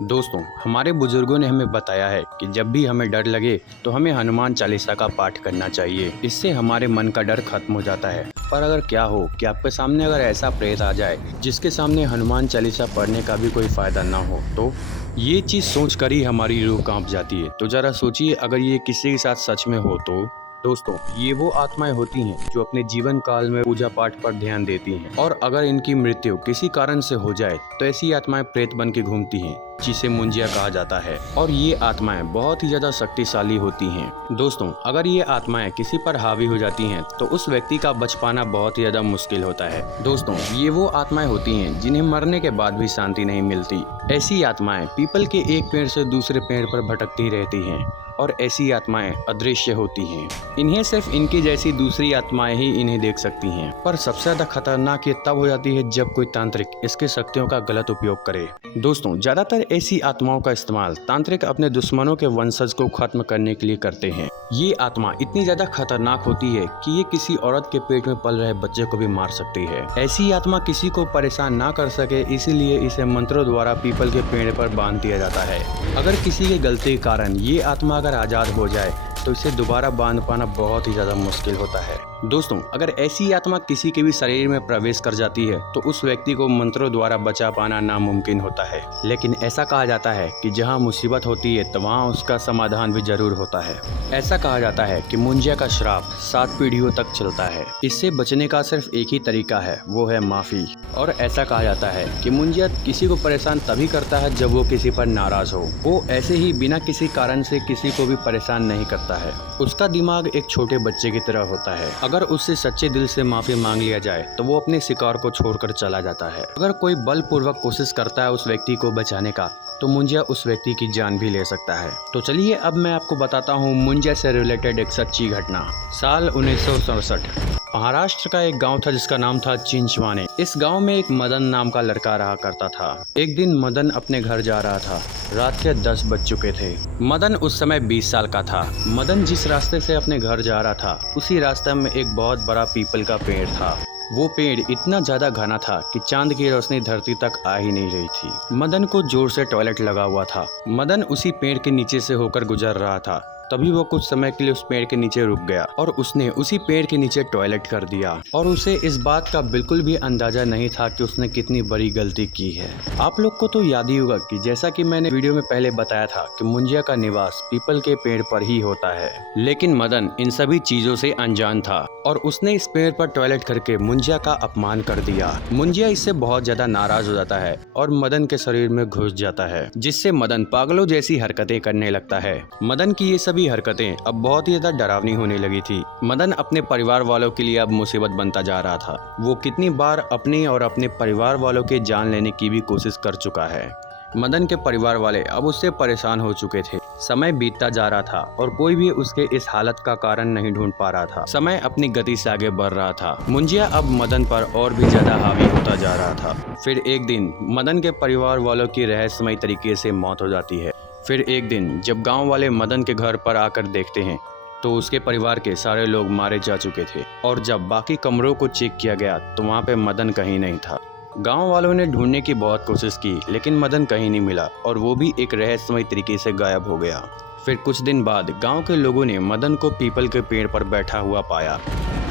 दोस्तों, हमारे बुजुर्गों ने हमें बताया है कि जब भी हमें डर लगे तो हमें हनुमान चालीसा का पाठ करना चाहिए। इससे हमारे मन का डर खत्म हो जाता है। पर अगर क्या हो कि आपके सामने अगर ऐसा प्रेत आ जाए जिसके सामने हनुमान चालीसा पढ़ने का भी कोई फायदा ना हो, तो ये चीज़ सोच कर ही हमारी रूह कांप जाती है। तो जरा सोचिए, अगर ये किसी के साथ सच में हो तो। दोस्तों, ये वो आत्माएं होती हैं जो अपने जीवन काल में पूजा पाठ पर ध्यान देती हैं, और अगर इनकी मृत्यु किसी कारण से हो जाए तो ऐसी आत्माएं प्रेत बन के घूमती हैं, जिसे मुंजिया कहा जाता है। और ये आत्माएं बहुत ही ज्यादा शक्तिशाली होती हैं। दोस्तों, अगर ये आत्माएं किसी पर हावी हो जाती हैं तो उस व्यक्ति का बच पाना बहुत ही ज्यादा मुश्किल होता है। दोस्तों, ये वो आत्माएं होती हैं जिन्हें मरने के बाद भी शांति नहीं मिलती। ऐसी आत्माएं पीपल के एक पेड़ से दूसरे पेड़ पर भटकती रहती हैं, और ऐसी आत्माएं अदृश्य होती हैं। इन्हें सिर्फ इनकी जैसी दूसरी आत्माएं ही इन्हें देख सकती हैं। पर सबसे ज्यादा खतरनाक ये तब हो जाती है जब कोई तांत्रिक इसके शक्तियों का गलत उपयोग करे। दोस्तों, ज्यादातर ऐसी आत्माओं का इस्तेमाल तांत्रिक अपने दुश्मनों के वंशज को खत्म करने के लिए करते हैं। ये आत्मा इतनी ज्यादा खतरनाक होती है कि ये किसी औरत के पेट में पल रहे बच्चे को भी मार सकती है। ऐसी आत्मा किसी को परेशान ना कर सके, इसीलिए इसे मंत्रों द्वारा पीपल के पेड़ पर बांध दिया जाता है। अगर किसी के गलती के कारण ये आत्मा अगर आजाद हो जाए तो इसे दोबारा बांध पाना बहुत ही ज्यादा मुश्किल होता है। दोस्तों, अगर ऐसी आत्मा किसी के भी शरीर में प्रवेश कर जाती है तो उस व्यक्ति को मंत्रों द्वारा बचा पाना नामुमकिन होता है। लेकिन ऐसा कहा जाता है कि जहां मुसीबत होती है तो वहां उसका समाधान भी जरूर होता है। ऐसा कहा जाता है कि मुंजिया का श्राप 7 पीढ़ियों तक चलता है। इससे बचने का सिर्फ एक ही तरीका है, वो है माफी। और ऐसा कहा जाता है कि मुंजिया किसी को परेशान तभी करता है जब वो किसी पर नाराज हो। वो ऐसे ही बिना किसी कारण से किसी को भी परेशान नहीं करता है। उसका दिमाग एक छोटे बच्चे की तरह होता है। अगर उससे सच्चे दिल से माफी मांग लिया जाए तो वो अपने शिकार को छोड़कर चला जाता है। अगर कोई बलपूर्वक कोशिश करता है उस व्यक्ति को बचाने का तो मुंजिया उस व्यक्ति की जान भी ले सकता है। तो चलिए अब मैं आपको बताता हूँ मुंजिया से रिलेटेड एक सच्ची घटना। साल 1967 महाराष्ट्र का एक गांव था जिसका नाम था चिंचवाने। इस गांव में एक मदन नाम का लड़का रहा करता था। एक दिन मदन अपने घर जा रहा था। रात के 10 बज चुके थे। मदन उस समय 20 साल का था। मदन जिस रास्ते से अपने घर जा रहा था उसी रास्ते में एक बहुत बड़ा पीपल का पेड़ था। वो पेड़ इतना ज्यादा घना था कि चांद की रोशनी धरती तक आ ही नहीं रही थी। मदन को जोर से टॉयलेट लगा हुआ था। मदन उसी पेड़ के नीचे से होकर गुजर रहा था। तभी वो कुछ समय के लिए उस पेड़ के नीचे रुक गया और उसने उसी पेड़ के नीचे टॉयलेट कर दिया। और उसे इस बात का बिल्कुल भी अंदाजा नहीं था कि उसने कितनी बड़ी गलती की है। आप लोग को तो याद ही होगा कि जैसा कि मैंने वीडियो में पहले बताया था कि मुंजिया का निवास पीपल के पेड़ पर ही होता है। लेकिन मदन इन सभी चीजों से अनजान था और उसने इस पेड़ पर टॉयलेट करके मुंजिया का अपमान कर दिया। मुंजिया इससे बहुत ज्यादा नाराज हो जाता है और मदन के शरीर में घुस जाता है, जिससे मदन पागलों जैसी हरकतें करने लगता है। मदन की ये हरकतें अब बहुत ही ज्यादा डरावनी होने लगी थी। मदन अपने परिवार वालों के लिए अब मुसीबत बनता जा रहा था। वो कितनी बार अपने और अपने परिवार वालों के जान लेने की भी कोशिश कर चुका है। मदन के परिवार वाले अब उससे परेशान हो चुके थे। समय बीतता जा रहा था और कोई भी उसके इस हालत का कारण नहीं ढूंढ पा रहा था। समय अपनी गति से आगे बढ़ रहा था। मुंजिया अब मदन पर और भी ज्यादा हावी होता जा रहा था। फिर एक दिन मदन के परिवार वालों की रहस्यमय तरीके से मौत हो जाती है। फिर एक दिन जब गांव वाले मदन के घर पर आकर देखते हैं तो उसके परिवार के सारे लोग मारे जा चुके थे। और जब बाकी कमरों को चेक किया गया तो वहां पे मदन कहीं नहीं था। गांव वालों ने ढूंढने की बहुत कोशिश की, लेकिन मदन कहीं नहीं मिला और वो भी एक रहस्यमय तरीके से गायब हो गया। फिर कुछ दिन बाद गांव के लोगों ने मदन को पीपल के पेड़ पर बैठा हुआ पाया,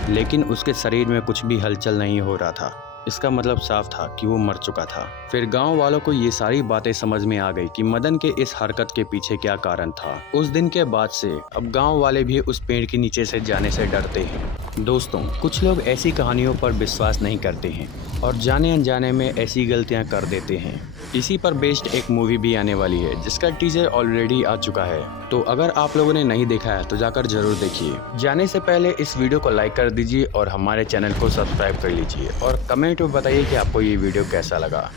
लेकिन उसके शरीर में कुछ भी हलचल नहीं हो रहा था। इसका मतलब साफ था कि वो मर चुका था। फिर गांव वालों को ये सारी बातें समझ में आ गई कि मदन के इस हरकत के पीछे क्या कारण था। उस दिन के बाद से अब गांव वाले भी उस पेड़ के नीचे से जाने से डरते हैं। दोस्तों, कुछ लोग ऐसी कहानियों पर विश्वास नहीं करते हैं और जाने अनजाने में ऐसी गलतियां कर देते हैं। इसी पर बेस्ड एक मूवी भी आने वाली है जिसका टीजर ऑलरेडी आ चुका है। तो अगर आप लोगों ने नहीं देखा है तो जाकर जरूर देखिए। जाने से पहले इस वीडियो को लाइक कर दीजिए और हमारे चैनल को सब्सक्राइब कर लीजिए और कमेंट में बताइए कि आपको ये वीडियो कैसा लगा।